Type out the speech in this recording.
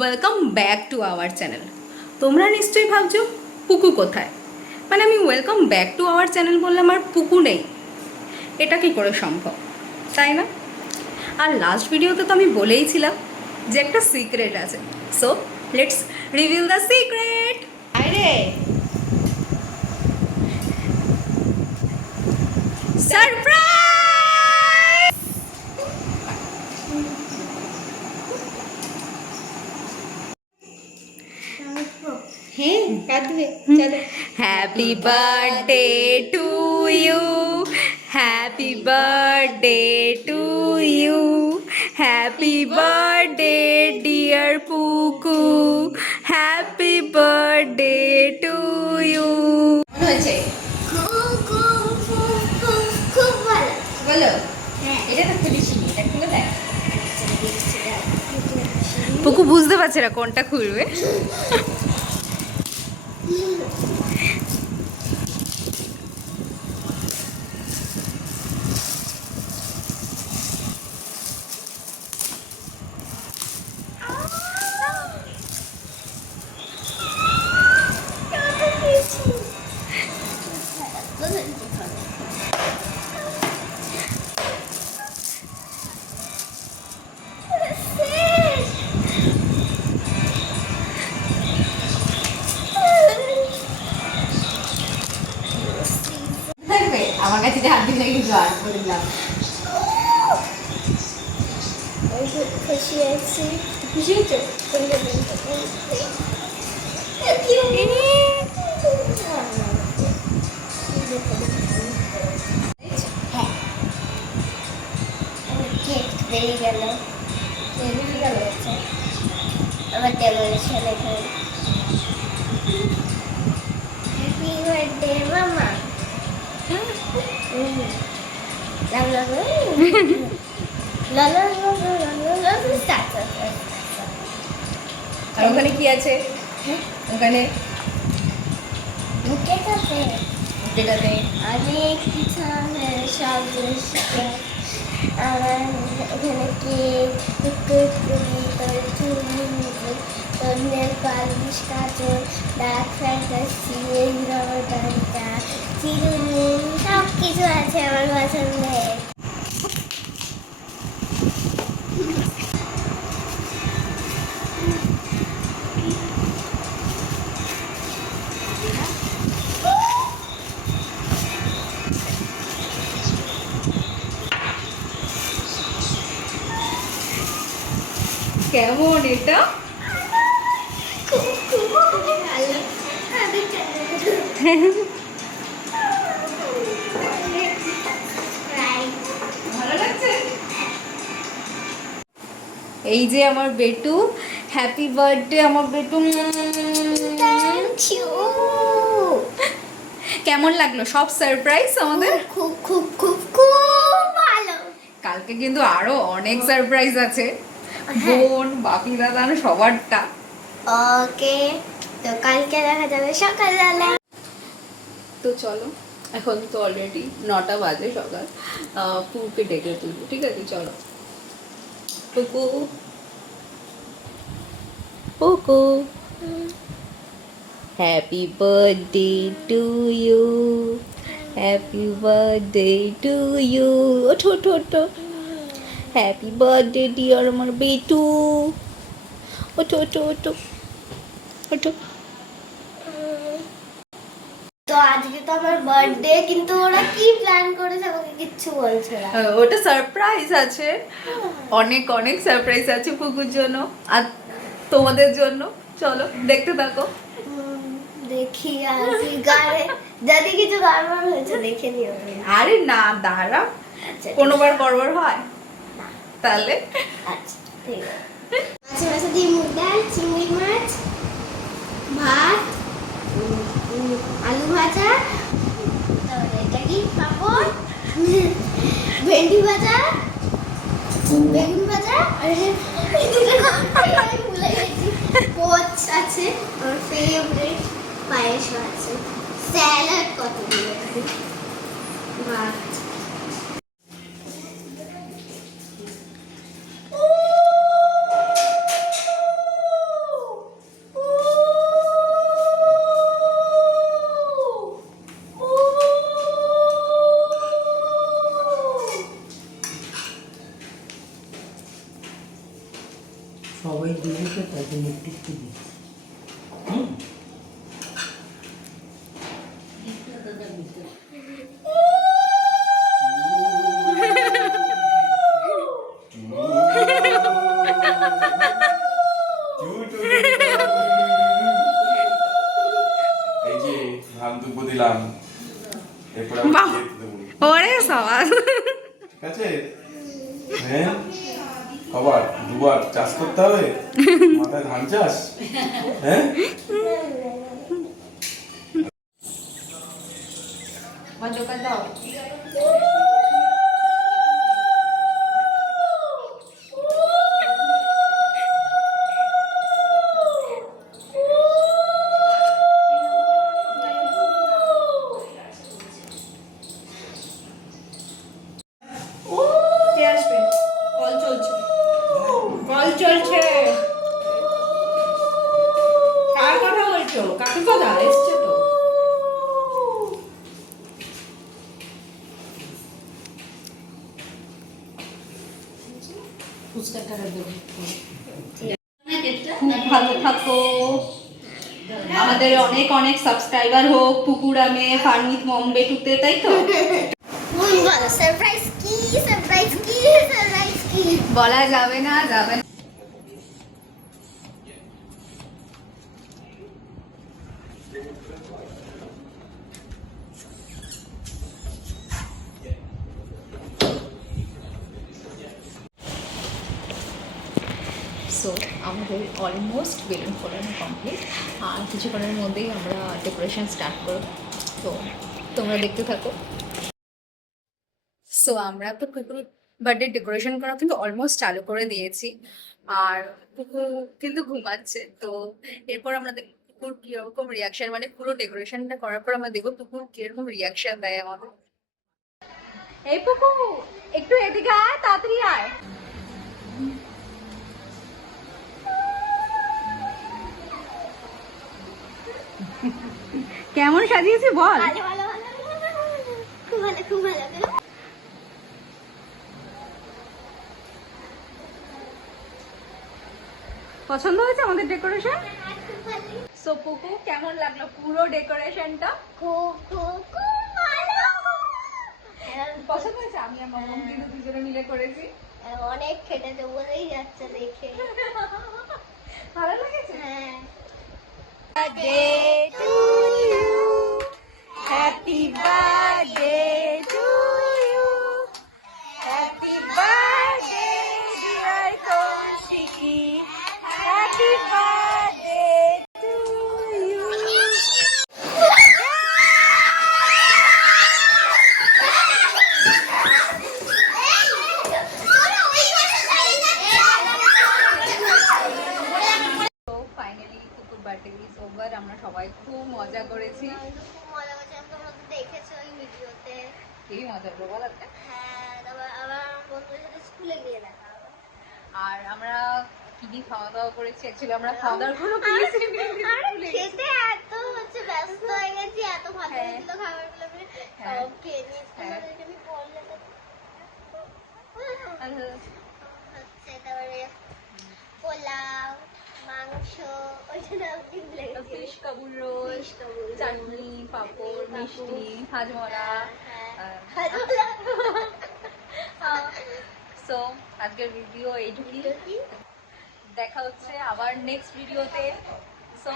Welcome back to our channel. তোমরা নিশ্চয়ই ভাবছো পুকু কোথায়, মানে আমি welcome back to our channel বললাম আর পুকু নেই, এটা কি করে সম্ভব, তাই না? আর লাস্ট ভিডিওতে তো আমি বলেইছিলাম যে একটা সিক্রেট আছে, so let's reveal the secret. আরে সারপ্রাইজ! হ্যাঁ কাঁদবে চলো। Happy birthday to you, happy birthday to you, happy birthday dear Puku, happy birthday to you. মনে হয়েছে? খুব খুব খুব খুব খুব ভালো। বলো, হ্যাঁ এটা তো খুলিসনি, এটা খুলে দেখ। দেখছি পুকু বুঝতে পারছে না কোনটা খুলবে। থাকবে আমার কাছে হাত দিলে কিন্তু আর করে দিলাম। খুশি আছি। খুশি হয়েছে? বেরিয়ে গেল আবার টেবিল ছেলে হ্যাপি বার্থডে মামা। আর ওখানে কি আছে? ওখানে যেটাতে অনেক কিছু আছে, সব আমার এখানে কেক কুকুরি তোর চুড়ি তোর নেল পালিশ কাজল ডার্ক ফ্যান্টাসি রবারটা চিরুনি সব কিছু আছে আমার পছন্দের। কেমন এটা? খুব খুব ভালো। ভালো লাগছে? এই যে আমার বেটু, হ্যাপি বার্থডে আমার বেটু। Thank you. কেমন লাগলো সব সারপ্রাইজ আমাদের? খুব খুব খুব খুব ভালো। কালকে কিন্তু আরো অনেক সারপ্রাইজ আছে, হ্যাঁ। বোন বাপি দাদা সবারটা। ওকে, তো কালকে দেখা যাবে সকালবেলা। তো চলো, এখন তো অলরেডি 9টা বাজে সকাল। পুকুকে ডেকে তুলবো, ঠিক আছে? চলো Puku, Puku, happy birthday to you, happy birthday to you. ওঠো ওঠো ওঠো, হ্যাপি বার্থডে ডিয়ার আমার বেটু। ওঠো ওঠো ওঠো ওঠো। তো আজকে তো আমার বার্থডে, কিন্তু ওরা কি প্ল্যান করেছে আমাকে কিচ্ছু বলছে না। ওটা সারপ্রাইজ আছে, অনেক অনেক সারপ্রাইজ আছে পুকুর জন্য আর তোমাদের জন্য। চলো দেখতে থাকো। দেখি আর কি গায়ে যদি কিছু গড়বড় হয়েছে দেখে নিও। আরে না দাঁড়া, আচ্ছা কোনোবার গড়বড় হয়? তাহলে আচ্ছা ঠিক আছে। মাছে মাছে দিয়ে মুগ ডাল, চিংড়ি মাছ, ভাত, আলু ভাজা, তারপরে এটা কি পাপড়, ভেন্ডি ভাজা, বেগুন ভাজা, আর আমি ভুলে গেছি পোচ আছে, আমার ফেভারিট পায়েসও আছে, স্যালাড কতগুলো আছে, ভাত। বাহ! দিয়ে দিতে বলি। ওরে সওয়াল। ঠিক আছে? হ্যাঁ? কবার? দুবার চাষ করতে হবে? মাথায় ধান চাষ? হ্যাঁ? কে আসবে? কল চলছে। কল চলছে। কার কথা বলছো? কাকে কথা এসছে তো? খুব ভালো থাকো, আমাদের অনেক অনেক সাবস্ক্রাইবার হোক পুকুরামে ফার্মিত মমবেটুতে, তাই তো? বোন বলো সারপ্রাইজ কি, সারপ্রাইজ কি, সারপ্রাইজ কি? বলা যাবে না, যাবে না। সো আমাদের অলমোস্ট বেলুন ফোলানো কমপ্লিট, আর কিছুক্ষণের মধ্যেই আমরা ডেকোরেশন স্টার্ট করব। তো তোমরা দেখতে থাকো। সো আমরা তো কুকুর বার্থডে ডেকোরেশন করা কিন্তু অলমোস্ট চালু করে দিয়েছি, আর কুকুর কিন্তু ঘুমাচ্ছে। তো এরপর আমরা দেখব কুকুর কিরকম রিয়াকশন, মানে পুরো ডেকোরেশনটা করার পর আমরা দেখবো কুকুর কিরকম রিয়াকশন দেয় আমাদের। এই পুকু, একটু এদিকে আয়, তাড়াতাড়ি আয়। কেমন সাজিয়েছি বল? ভালো ভালো ভালো খুব ভালো, খুব ভালো। পছন্দ হয়েছে আমাদের ডেকোরেশন? খুব ভালো, সো পুকু, কেমন লাগলো পুরো ডেকোরেশনটা? খুব খুব খুব ভালো। পছন্দ হয়েছে? আমি আর মামা কিন্তু দুজনে মিলে করেছি। অনেক খেটেছে বলেই যাচ্ছে দেখে। ভালো লেগেছে? হ্যাঁ। Birthday to you, happy birthday to you, happy birthday dear Kaushiki, happy birthday to you. তো ফাইনালি কুকুর বার্থডে ইজ ওভার, আমরা সবাই খুব মজা করেছি। খুব মজা করছি, তোমরা তো দেখেছো ওই ভিডিওতে। এই মজা করবো বল আজকে। হ্যাঁ, তারপর আবার আমার বন্ধুদের সাথে স্কুলে গিয়ে দেখা হবে। আর আমরা কি দিয়ে খাওয়া দাওয়া করেছি, অ্যাকচুয়ালি আমরা খাওয়া দাওয়ার কোনো পিসই আর খেতে এত ব্যস্ত হয়ে গেছি, এত ভালো হ্যাঁ। লেগেছিল খাবারগুলো, আমি হ্যাঁ। সব খেয়ে নিয়েছি। হ্যাঁ। তোমাদেরকে আমি বললে তো হচ্ছে তারপরে পোলাও, মাংস, ওইটা নাম কি ভুলে গেছি। Fish Kabul roll, Fish Kabul roll, chutney, papad, মিষ্টি, হাজমলা। হ্যাঁ। সো আজকের ভিডিও এইটুকুই, দেখা হচ্ছে আবার নেক্সট ভিডিওতে। সো